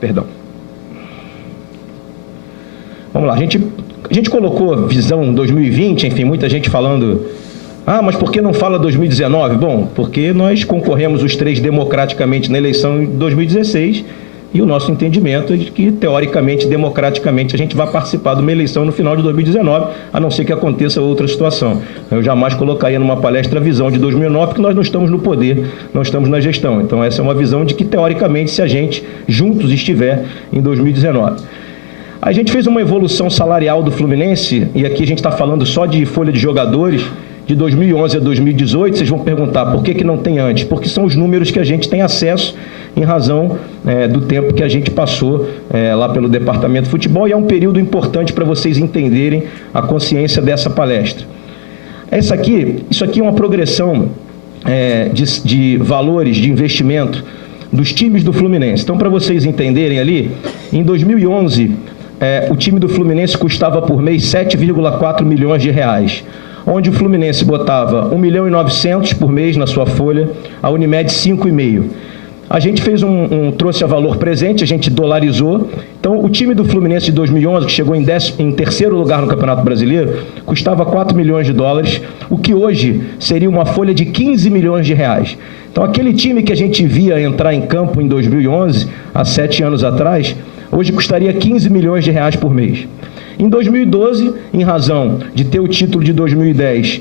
Perdão. Vamos lá, a gente colocou visão 2020, enfim, muita gente falando, mas por que não fala 2019? Bom, porque nós concorremos os três democraticamente na eleição de 2016 e o nosso entendimento é de que, teoricamente, democraticamente, a gente vai participar de uma eleição no final de 2019, a não ser que aconteça outra situação. Eu jamais colocaria numa palestra a visão de 2009, porque nós não estamos no poder, não estamos na gestão. Então, essa é uma visão de que, teoricamente, se a gente juntos estiver em 2019. A gente fez uma evolução salarial do Fluminense, e aqui a gente está falando só de folha de jogadores, de 2011 a 2018, vocês vão perguntar por que não tem antes? Porque são os números que a gente tem acesso em razão do tempo que a gente passou lá pelo Departamento de Futebol, e é um período importante para vocês entenderem a consciência dessa palestra. Isso aqui é uma progressão de valores de investimento dos times do Fluminense. Então, para vocês entenderem ali, em 2011, o time do Fluminense custava por mês 7,4 milhões de reais, onde o Fluminense botava 1,9 milhão por mês na sua folha, a Unimed 5,5. A gente fez trouxe a valor presente, a gente dolarizou. Então, o time do Fluminense de 2011, que chegou em terceiro lugar no Campeonato Brasileiro, custava 4 milhões de dólares, o que hoje seria uma folha de 15 milhões de reais. Então, aquele time que a gente via entrar em campo em 2011, há 7 anos atrás, hoje custaria 15 milhões de reais por mês. Em 2012, em razão de ter o título de 2010,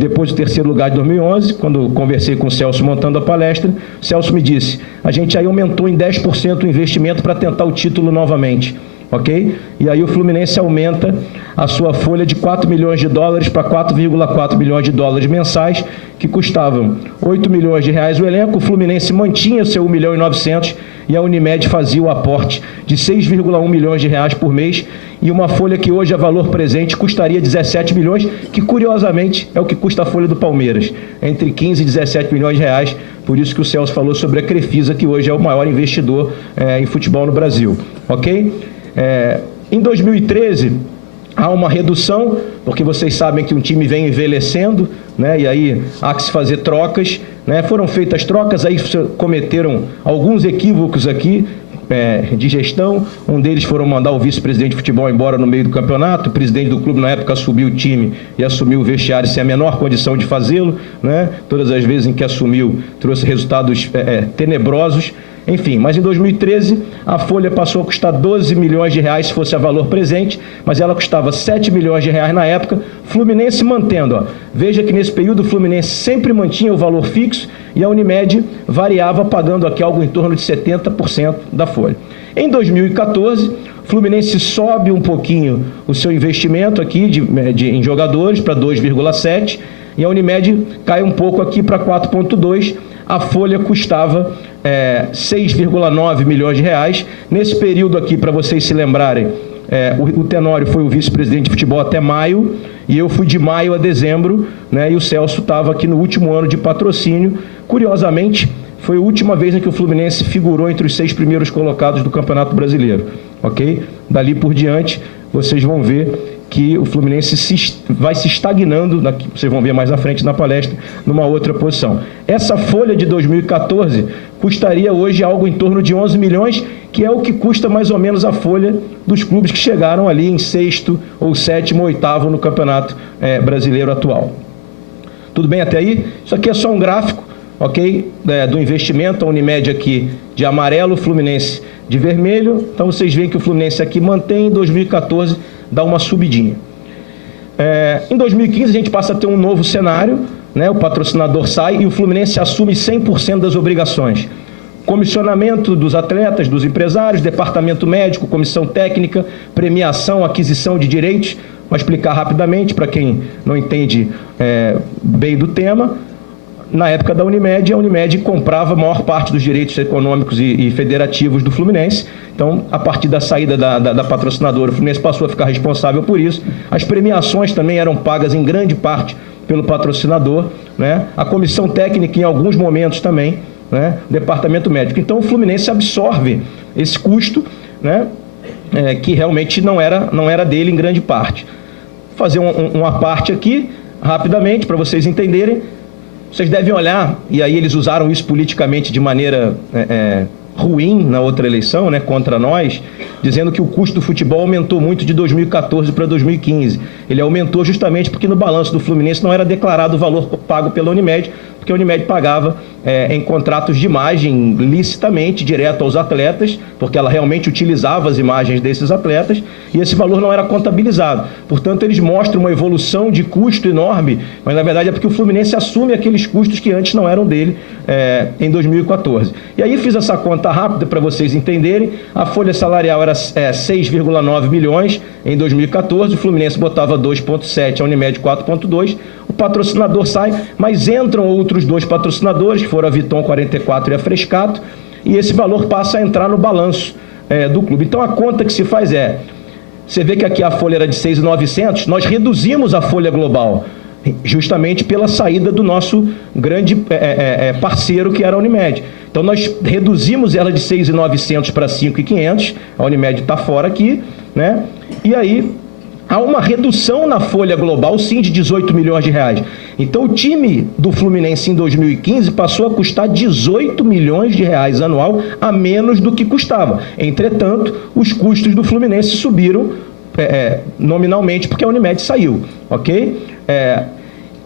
depois do terceiro lugar de 2011, quando conversei com o Celso montando a palestra, o Celso me disse, a gente aí aumentou em 10% o investimento para tentar o título novamente, ok? E aí o Fluminense aumenta a sua folha de 4 milhões de dólares para 4,4 milhões de dólares mensais, que custavam 8 milhões de reais o elenco. O Fluminense mantinha seu 1,9 milhão e a Unimed fazia o aporte de 6,1 milhões de reais por mês, e uma folha que hoje, a valor presente, custaria 17 milhões, que curiosamente é o que custa a folha do Palmeiras, entre 15 e 17 milhões de reais, por isso que o Celso falou sobre a Crefisa, que hoje é o maior investidor em futebol no Brasil, ok? Em 2013, há uma redução, porque vocês sabem que um time vem envelhecendo, né, e aí há que se fazer trocas, né, foram feitas trocas, aí cometeram alguns equívocos aqui, de gestão. Um deles foram mandar o vice-presidente de futebol embora no meio do campeonato. O presidente do clube, na época, subiu o time e assumiu o vestiário sem a menor condição de fazê-lo, né? Todas as vezes em que assumiu, trouxe resultados tenebrosos. Enfim, mas em 2013, a folha passou a custar 12 milhões de reais, se fosse a valor presente, mas ela custava 7 milhões de reais na época. Fluminense mantendo, veja que nesse período o Fluminense sempre mantinha o valor fixo e a Unimed variava, pagando aqui algo em torno de 70% da folha. Em 2014, o Fluminense sobe um pouquinho o seu investimento aqui em jogadores para 2,7 e a Unimed cai um pouco aqui para 4,2. A folha custava 6,9 milhões de reais. Nesse período aqui, para vocês se lembrarem, o Tenório foi o vice-presidente de futebol até maio, e eu fui de maio a dezembro, né, e o Celso estava aqui no último ano de patrocínio. Curiosamente, foi a última vez em que o Fluminense figurou entre os 6 primeiros colocados do Campeonato Brasileiro, ok? Dali por diante, vocês vão ver que o Fluminense vai se estagnando, vocês vão ver mais à frente na palestra, numa outra posição. Essa folha de 2014 custaria hoje algo em torno de 11 milhões, que é o que custa mais ou menos a folha dos clubes que chegaram ali em 6º ou 7º ou 8º no Campeonato Brasileiro atual. Tudo bem até aí? Isso aqui é só um gráfico, ok? Do investimento, a Unimed aqui de amarelo, o Fluminense de vermelho. Então vocês veem que o Fluminense aqui mantém, em 2014 dá uma subidinha. Em 2015 a gente passa a ter um novo cenário, né? O patrocinador sai e o Fluminense assume 100% das obrigações. Comissionamento dos atletas, dos empresários, departamento médico, comissão técnica, premiação, aquisição de direitos. Vou explicar rapidamente para quem não entende bem do tema. Na época da Unimed, a Unimed comprava a maior parte dos direitos econômicos e federativos do Fluminense. Então, a partir da saída da patrocinadora, o Fluminense passou a ficar responsável por isso. As premiações também eram pagas em grande parte pelo patrocinador, né? A comissão técnica em alguns momentos também, né? O departamento médico. Então, o Fluminense absorve esse custo, né? Que realmente não era dele em grande parte. Vou fazer uma parte aqui, rapidamente, para vocês entenderem. Vocês devem olhar, e aí eles usaram isso politicamente de maneira ruim na outra eleição, né, contra nós, dizendo que o custo do futebol aumentou muito de 2014 para 2015. Ele aumentou justamente porque no balanço do Fluminense não era declarado o valor pago pela Unimed, porque a Unimed pagava em contratos de imagem licitamente, direto aos atletas, porque ela realmente utilizava as imagens desses atletas, e esse valor não era contabilizado. Portanto, eles mostram uma evolução de custo enorme, mas na verdade é porque o Fluminense assume aqueles custos que antes não eram dele em 2014. E aí fiz essa conta rápida para vocês entenderem. A folha salarial era 6,9 milhões em 2014, o Fluminense botava 2,7, a Unimed 4,2, o patrocinador sai, mas entram outros dois patrocinadores, que foram a Viton 44 e a Frescato, e esse valor passa a entrar no balanço do clube. Então a conta que se faz você vê que aqui a folha era de 6.900, nós reduzimos a folha global, justamente pela saída do nosso grande parceiro, que era a Unimed. Então nós reduzimos ela de 6.900 para 5.500, a Unimed está fora aqui, né? E aí há uma redução na folha global, sim, de 18 milhões de reais. Então o time do Fluminense em 2015 passou a custar 18 milhões de reais anual a menos do que custava. Entretanto, os custos do Fluminense subiram nominalmente porque a Unimed saiu, ok?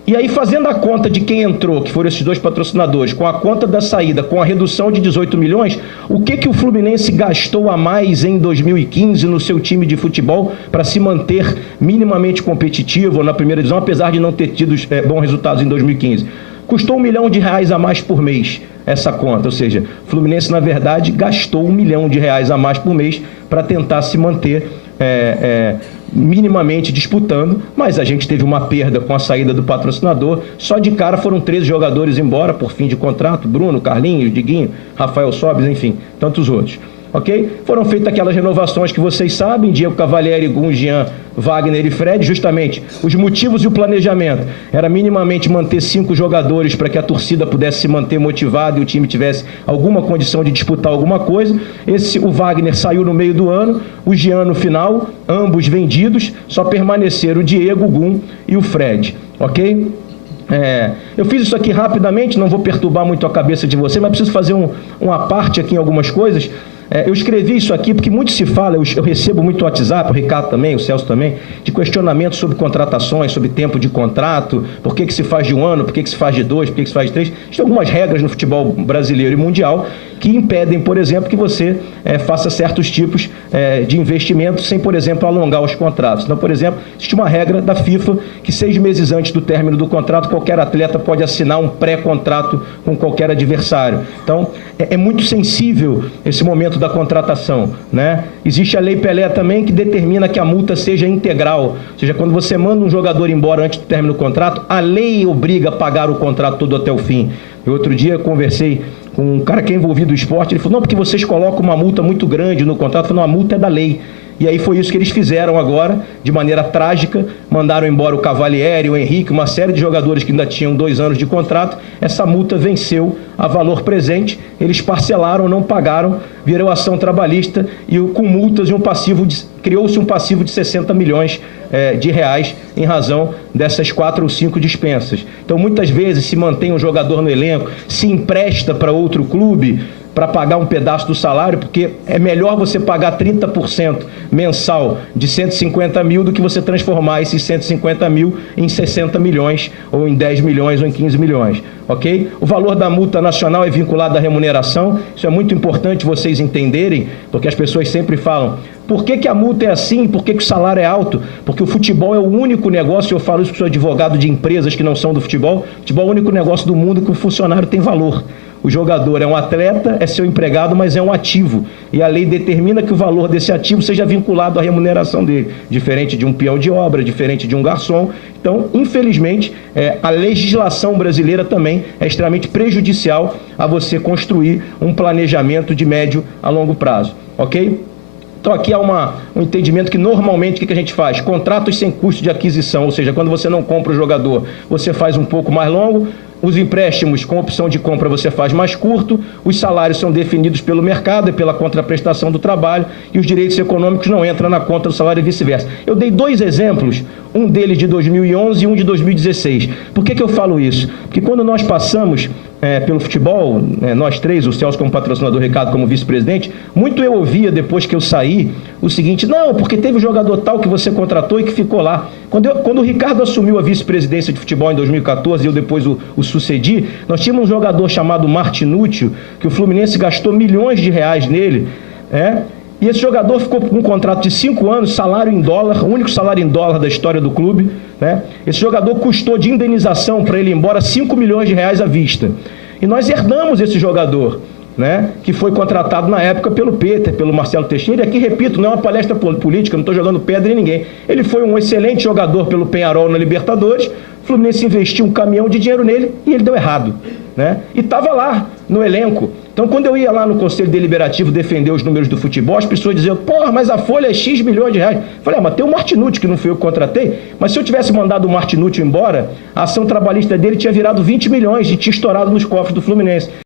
E aí, fazendo a conta de quem entrou, que foram esses dois patrocinadores, com a conta da saída, com a redução de 18 milhões, o que o Fluminense gastou a mais em 2015 no seu time de futebol para se manter minimamente competitivo na primeira divisão, apesar de não ter tido bons resultados em 2015? Custou R$1 milhão a mais por mês essa conta, ou seja, o Fluminense, na verdade, gastou R$1 milhão a mais por mês para tentar se manter minimamente disputando, mas a gente teve uma perda com a saída do patrocinador. Só de cara foram 13 jogadores embora por fim de contrato: Bruno, Carlinhos, Diguinho, Rafael Sobis, enfim, tantos outros. Ok? Foram feitas aquelas renovações que vocês sabem: Diego Cavalieri, Gun, Jean, Wagner e Fred. Justamente os motivos e o planejamento era minimamente manter 5 jogadores para que a torcida pudesse se manter motivada e o time tivesse alguma condição de disputar alguma coisa. O Wagner saiu no meio do ano, o Jean no final, ambos vendidos, só permaneceram o Diego, o Gun e o Fred. Ok? Eu fiz isso aqui rapidamente, não vou perturbar muito a cabeça de você, mas preciso fazer uma parte aqui em algumas coisas. Eu escrevi isso aqui porque muito se fala, eu recebo muito WhatsApp, o Ricardo também, o Celso também, de questionamentos sobre contratações, sobre tempo de contrato, por que se faz de 1 ano, por que se faz de 2, por que se faz de 3. Existem algumas regras no futebol brasileiro e mundial que impedem, por exemplo, que você faça certos tipos de investimentos sem, por exemplo, alongar os contratos. Então, por exemplo, existe uma regra da FIFA que 6 meses antes do término do contrato, qualquer atleta pode assinar um pré-contrato com qualquer adversário. Então, é muito sensível esse momento da contratação, né? Existe a Lei Pelé também, que determina que a multa seja integral, ou seja, quando você manda um jogador embora antes do término do contrato, a lei obriga a pagar o contrato todo até o fim. Eu outro dia eu conversei com um cara que é envolvido no esporte, ele falou: não, porque vocês colocam uma multa muito grande no contrato. Eu falei: não, a multa é da lei. E aí foi isso que eles fizeram agora, de maneira trágica, mandaram embora o Cavalieri, o Henrique, uma série de jogadores que ainda tinham 2 anos de contrato. Essa multa venceu a valor presente, eles parcelaram, não pagaram, virou ação trabalhista e com multas e criou-se um passivo de 60 milhões de reais em razão dessas 4 ou 5 dispensas. Então, muitas vezes se mantém um jogador no elenco, se empresta para outro clube para pagar um pedaço do salário, porque é melhor você pagar 30% mensal de 150 mil do que você transformar esses 150 mil em 60 milhões, ou em 10 milhões, ou em 15 milhões. Ok? O valor da multa nacional é vinculado à remuneração. Isso é muito importante vocês entenderem, porque as pessoas sempre falam: por que a multa é assim? Por que o salário é alto? Porque o futebol é o único negócio, eu falo isso porque sou advogado de empresas que não são do futebol, o futebol é o único negócio do mundo que o funcionário tem valor. O jogador é um atleta, é seu empregado, mas é um ativo. E a lei determina que o valor desse ativo seja vinculado à remuneração dele, diferente de um peão de obra, diferente de um garçom. Então, infelizmente, a legislação brasileira também é extremamente prejudicial a você construir um planejamento de médio a longo prazo. Ok? Então aqui há um entendimento que normalmente o que a gente faz? Contratos sem custo de aquisição, ou seja, quando você não compra o jogador, você faz um pouco mais longo. os empréstimos com opção de compra você faz mais curto, os salários são definidos pelo mercado e pela contraprestação do trabalho e os direitos econômicos não entram na conta do salário e vice-versa. Eu dei 2 exemplos, um deles de 2011 e um de 2016. Por que eu falo isso? Porque quando nós passamos pelo futebol, nós três, o Celso como patrocinador, o Ricardo como vice-presidente, muito eu ouvia depois que eu saí o seguinte: não, porque teve um jogador tal que você contratou e que ficou lá. Quando o Ricardo assumiu a vice-presidência de futebol em 2014 e eu depois o sucedi, nós tínhamos um jogador chamado Martinúcio, que o Fluminense gastou milhões de reais nele, e esse jogador ficou com um contrato de 5 anos, salário em dólar, o único salário em dólar da história do clube, Esse jogador custou de indenização para ele ir embora 5 milhões de reais à vista. E nós herdamos esse jogador, que foi contratado na época pelo Peter, pelo Marcelo Teixeira. E aqui, repito, não é uma palestra política, não estou jogando pedra em ninguém. Ele foi um excelente jogador pelo Peñarol na Libertadores, o Fluminense investiu um caminhão de dinheiro nele e ele deu errado, E estava lá no elenco. Então, quando eu ia lá no Conselho Deliberativo defender os números do futebol, as pessoas diziam: porra, mas a folha é X milhões de reais. Eu falei: mas tem o Martinúcio, que não foi eu que contratei, mas se eu tivesse mandado o Martinúcio embora, a ação trabalhista dele tinha virado 20 milhões e tinha estourado nos cofres do Fluminense.